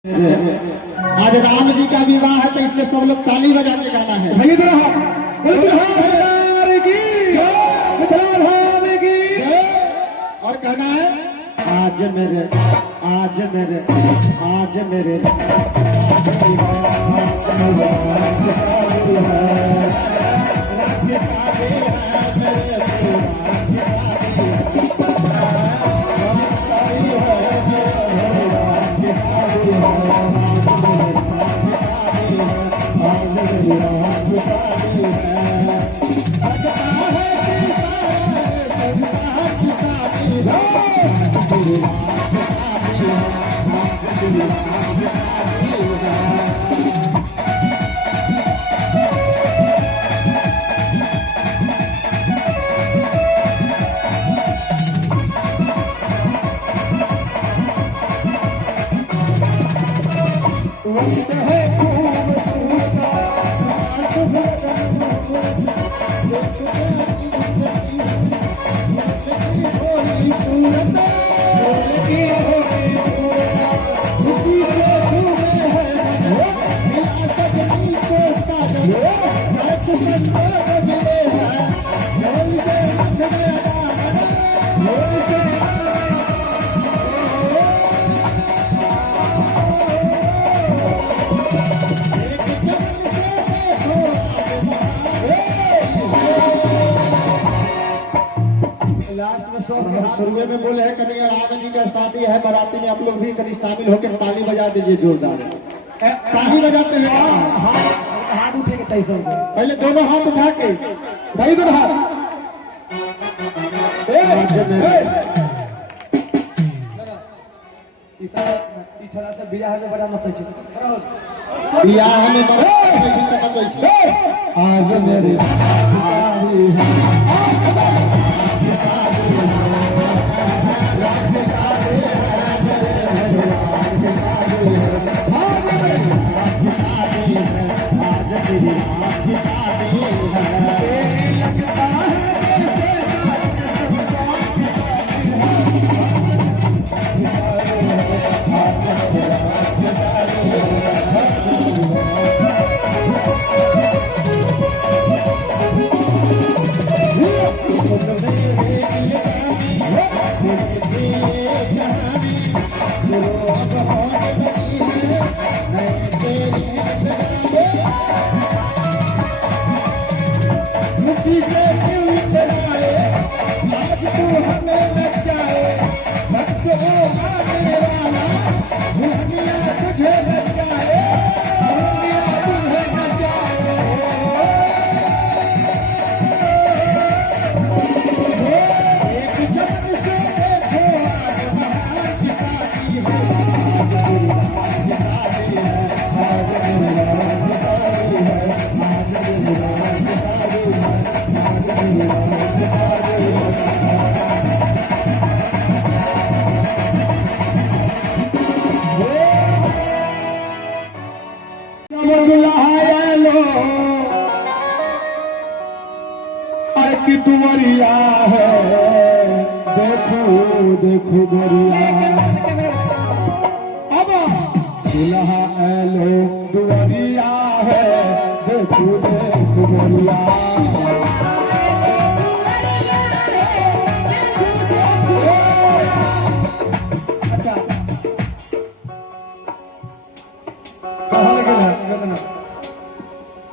आज राम जी का विवाह है तो इसलिए सब लोग ताली बजा के गाना है। और कहना है आज मेरे शुरू में बोले हैं कभी राम जी का शादी है, बाराती में आप लोग भी कभी शामिल होकर ताली बजा दीजिए जोरदार। ताली बजाते हुए हाथ उठेगा कैसे? पहले दोनों हाथ उठा के भाई दोनों हाथ से बियाह में बड़ा मत चाहिए, बियाह में बड़ा मत चाहिए। आज मेरे की तुमरिया है, देखो देखो गोरिया अब दुल्हा एलो दुवरिया है, देखो देखो गोरिया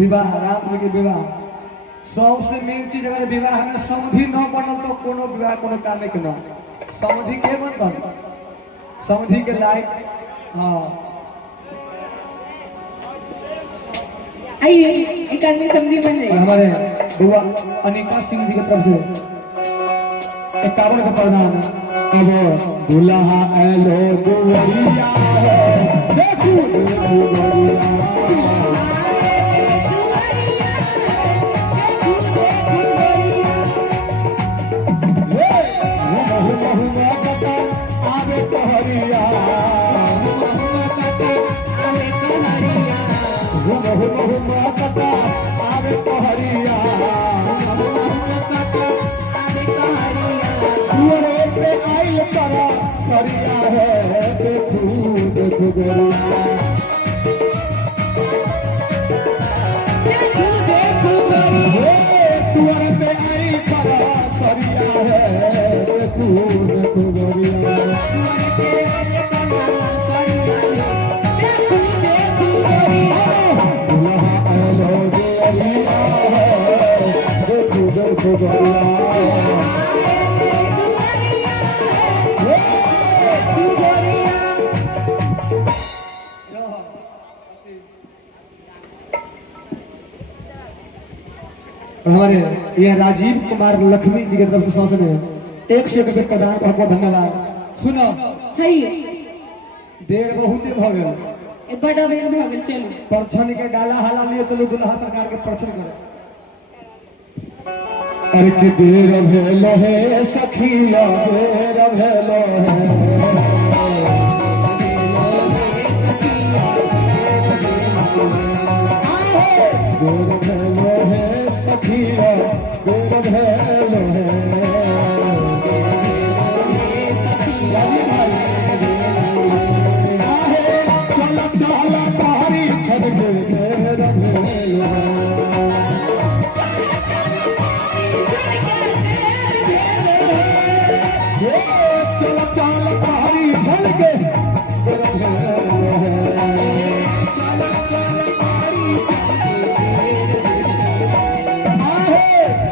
विवाह राम जी के विवाह सबसे मेन चीज अगर विवाह में समधि न बनल तो कोनो विवाह कोनो काम के न समधि के बनल समधि के लायक। हाँ आइए एक आदमी समधि बन जाइए। हमारे बुआ अनिका सिंह जी की तरफ से 51 का प्रदान। अब दुल्हा एलो दुवरिया है, देखो देखो गोरिया है, देखो तुअर पे आई परा सरिया है देखू देखू गोरिया दुल्हा आलो गोरिया है देखू देखू गोरिया हमारे ये राजीव कुमार लक्ष्मी जी की तरफ से शासन है 100 रुपये का दान बहुत बहुत धन्यवाद। सुनो है देर बहुत हो गया ए बड़ा बेल भगल चलो परछन के डाला हाला लिए चलो दुल्हा सरकार के परछन करे अरे के देर भेलो है सखिया देर भेलो है देर भेलो है सखिया देर भेलो है चला चला पारी छड़ के देर भेलो है चला चला पारी छड़ के देर भेलो है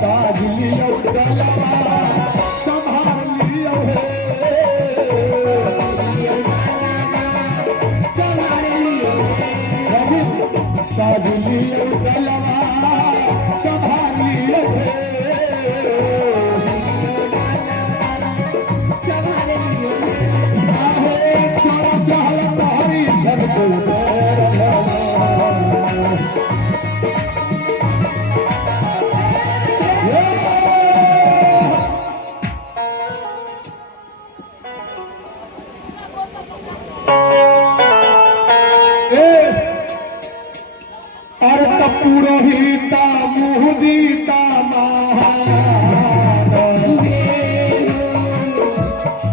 साज लियो गलवा संभाल लियो है साज लियो गलवा संभाल लियो है चला चला पारी छड़ के पुरोहिता मुहदीता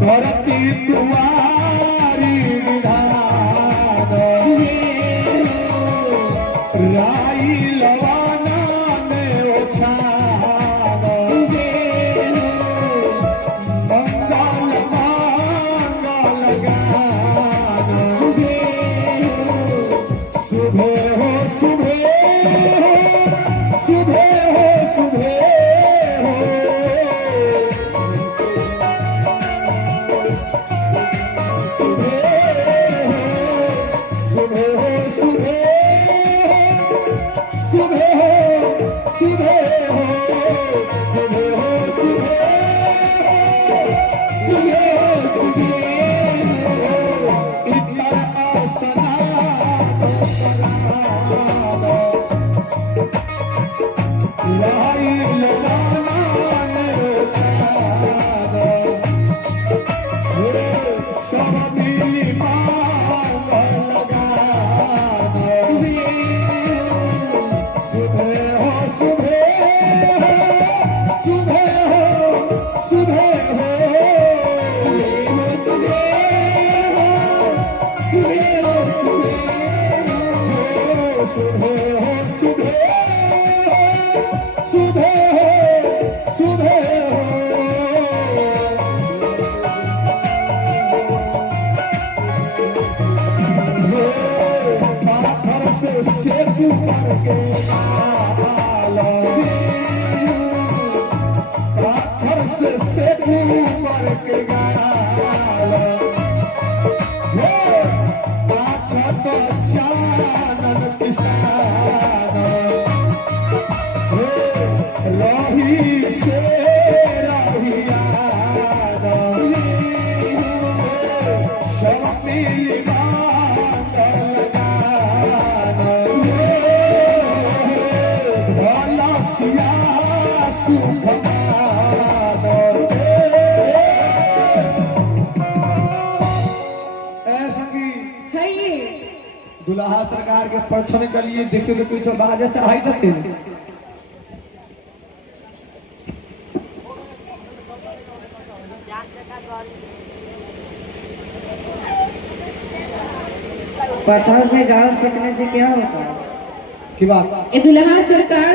धरती तुम्हारी विधान राई लवाना ने ओछान मंगल मंगल गान सुबह हो सुबह दुल्हा सरकार के परछन के लिए देखियो तो कुछ बाजे से आई सकते पत्थर से गाल सीखने से क्या होता है? की बात ये दुल्हा सरकार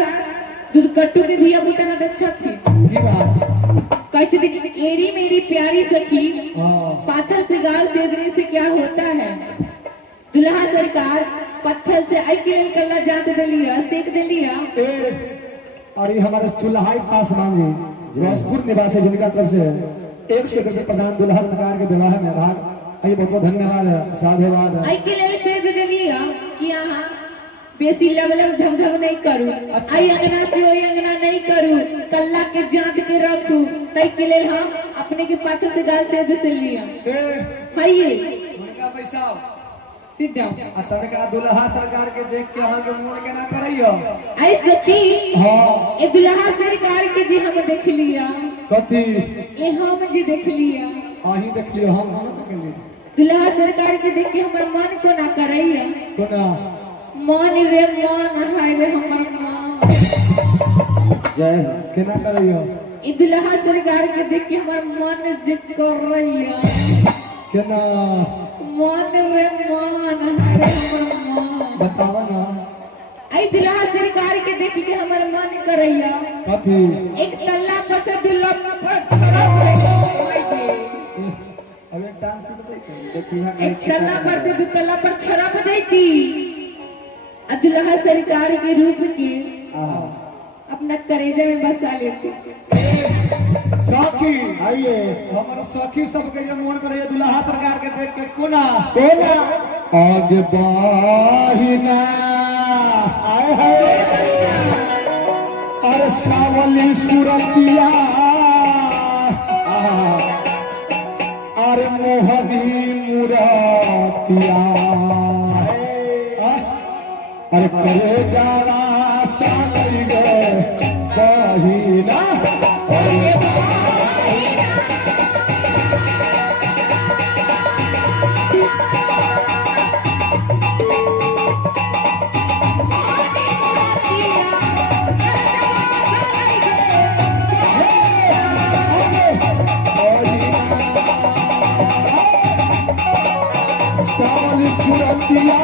दूध कट्टू के दिया बुता ना अच्छा थी की बात कैसे देखिए एरी मेरी प्यारी सखी हाँ पाथर से गाल सेदने से क्या होता है। दुल्हा सरकार पत्थर से आई के लेल कल्ला जात दलिया सेक दलिया। और ये हमारे चुल्हाई पासवान जी रोजपुर निवासी जिनका तरफ से 1 सेकंड प्रधान दुल्हा सरकार के विवाह में आभार बहुत बहुत धन्यवाद है साधुवाद है। आई के लेल सेक दलिया कि यहाँ बेसी लवलव धमधम नहीं करू आई अंगना से वही अंगना नहीं करू कल्ला के जात के रखू तई के लेल हम अपने के पाछे से गाल सेद दलिया। हाइए उनका पैसा सिट डाउन तड़का दुल्हा सरकार के देख के अहाँ के मोन के ना करैयो आई सखी हाँ ए दुल्हा सरकार के जी हम देख लिया कथी ए हम जी देख लिया अही देख लियो हम ना देख लियो दुल्हा सरकार के देख के हमर मन को ना करैया कोना मन रे मन हाय रे हमर मन जय केना करैयो ए दुल्हा सरकार के देख के हमर मन जे करैया केना मन रे मन हाय रे हमर मन बतावा ना आई दुल्हा सरकार के देख के हमर मन करैया कथी एक तल्ला पर से दुल्हा पर खराब हो अबे टांग टूट गई एक तल्ला पर से दू तल्ला पर छरा हो जाती दुल्हा सरकार के रूप के अपना करेजा में बसा लेते। सखी आइए हमारा सखी सबके ये मोन करे दुल्हा सरकार के देख के कोना कोना आगे बाहिना आए है और सावली सुरतिया और मोहनी मुरतिया अरे करे जावा सावली गे बाहिना सुरतिया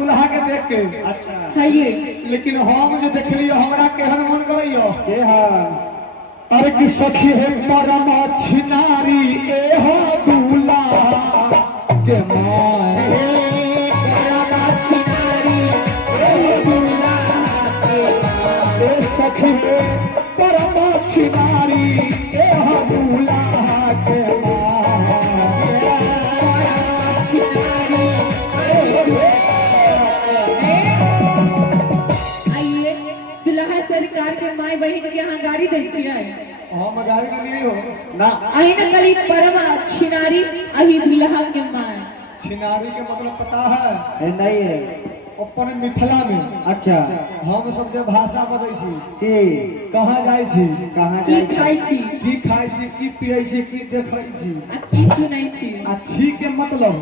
दुल्हा के देख के है ये लेकिन हम जो देखलियो हमरा केहन मन करैयो अरे कि सखी है परम छिनारी ए हो दूल्हा के माए परम छिनारी ए हो दूल्हा के माए सखी है परम छिनारी ए हो दूल्हा के माए परम छिनारी सरकार के माय बहन के यहाँ गाड़ी दै छियै हम गाड़ी नहीं हो ना अही न कली परम छिनारी अही दुल्हा के माय छिनारी के मतलब पता है नहीं है अपन मिथिला में अच्छा हम सब जे भाषा बजै छी की कहाँ जाइ छी कहाँ की खाइ छी की खाइ छी की पियै छी की देखै छी आ की सुनै छी अच्छी के मतलब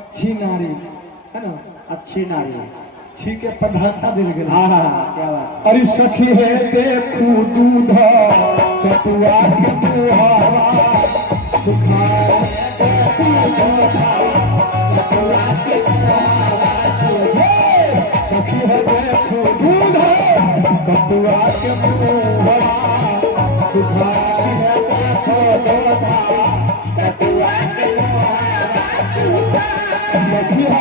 अच्छी नारी है ना अच्छी नारी छी के प्रधानता देल गेल हाँ क्या बात अरे सखी है देखू दूध कटुआ के मुहावा सुखाए बटुआ के मुहरा सुखाए खोदा बटुआ के मुहरा सखिया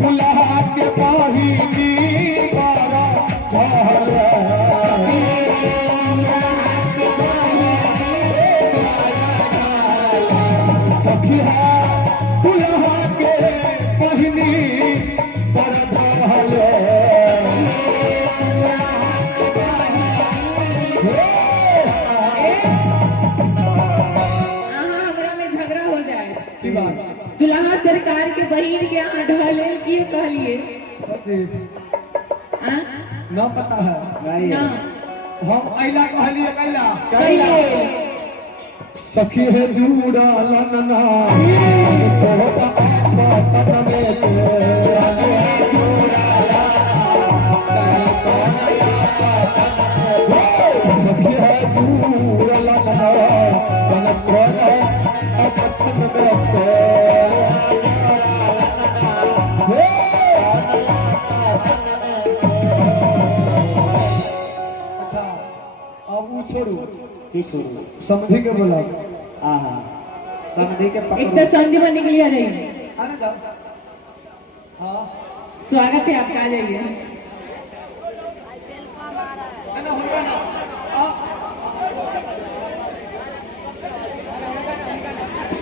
दुल्हा के पहिली बारा सखिया दुल्हा के पहिली हमरा में झगड़ा हो जाए दुल्हा सरकार के बहिन के यहाँ ढले की कहलिए न पता है नहीं ना हम अइला कहलिए कैला कहिए सखी है जुड़ा लनना तोहरा पतन में से सखी है जुड़ा लनना तोहरा पतन में से अच्छा अब वो छोड़ू ठीक करो समझी के बोला आहा समझी के एक तो संधि बनने के लिए आ जाइए आने जाओ हाँ स्वागत है आपका, आ जाइए।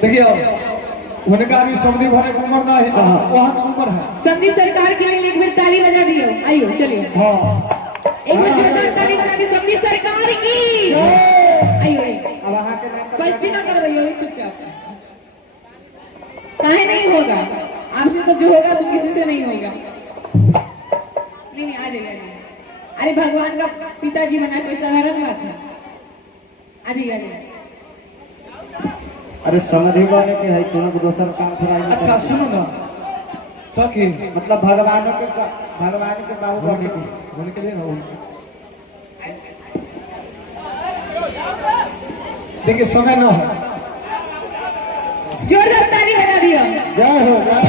देखिए उनका अभी समझी भरे की उम्र ना है, वहाँ का उम्र है। संधि सरकार के लिए एक बार ताली बजा दियो, आइयो चलिए हाँ एक बार जोरदार ताली बजा दी संधि सरकार की। आइयो अब वहाँ के नाम पर बस भी ना करवाइयो चुपचाप, काहे नहीं होगा आपसे, तो जो होगा सो किसी से नहीं होगा। नहीं नहीं आ जाइए, अरे भगवान का पिताजी बना कोई साधारण बात है, आ जाइए आ जाइए। अरे समझी वाले के है कोनो को दोसर काम थोड़ा ही अच्छा सुनो ना सखी, मतलब भगवान के बाबू बने के बोल के लिए ना देखिए समय ना है। जोरदार ताली बजा दियो। जय हो जय हो।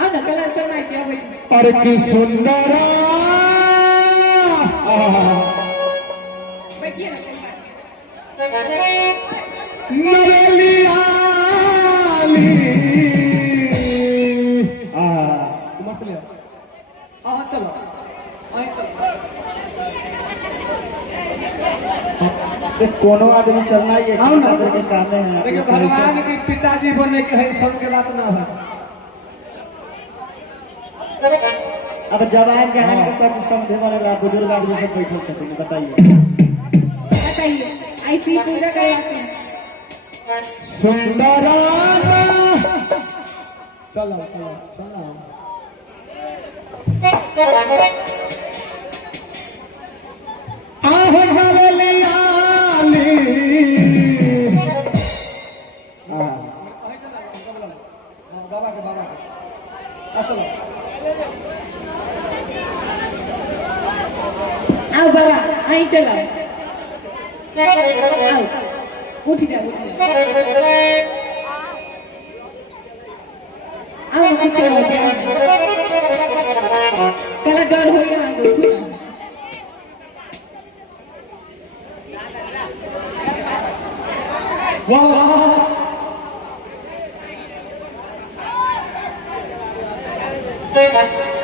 आओ ना कला शर्मा जी, आओ बैठो। अरे की सुंदरा बैठिए ना। नवेलियाली तुम से ले हाँ चलो आई चलो कोनो आदमी चलना ही आओ ना। के काम है। देखिए भगवान के पिताजी बनने के है, सबके बात ना है। अब जवान जहान के पर समझे वाला बुजुर्ग आदमी सब बैठे छथिन, बताइए बताइए ऐसी पूजा करे आते हैं। सुंदरा चलो चलो चलो आहो नवेलियाली बाबा के चलो आओ बाबा आई चलो, आओ उठ जाओ उठ जाओ, आओ कुछ नहीं होता, कला डर हो गया तो उठो ना। वाह वाह Thank you.